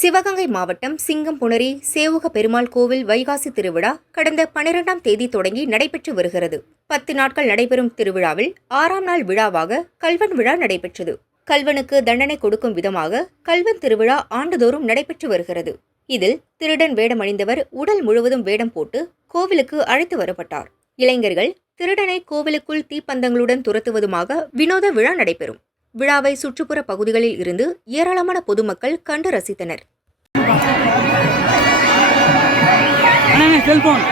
சிவகங்கை மாவட்டம் சிங்கம்புணரி சேவுக பெருமாள் கோவில் வைகாசி திருவிழா கடந்த 12ஆம் தேதி தொடங்கி நடைபெற்று வருகிறது. 10 நாட்கள் நடைபெறும் திருவிழாவில் 6ஆம் நாள் விழாவாக கல்வன் விழா நடைபெற்றது. கல்வனுக்கு தண்டனை கொடுக்கும் விதமாக கல்வன் திருவிழா ஆண்டுதோறும் நடைபெற்று வருகிறது. இதில் திருடன் வேடமணிந்தவர் உடல் முழுவதும் வேடம் போட்டு கோவிலுக்கு அழைத்து வரப்பட்டார். இளைஞர்கள் திருடனை கோவிலுக்குள் தீப்பந்தங்களுடன் துரத்துவதுமாக வினோத விழா நடைபெறும். விழாவை சுற்றுப்புற பகுதிகளில் இருந்து ஏராளமான பொதுமக்கள் கண்டு ரசித்தனர். செல்போன்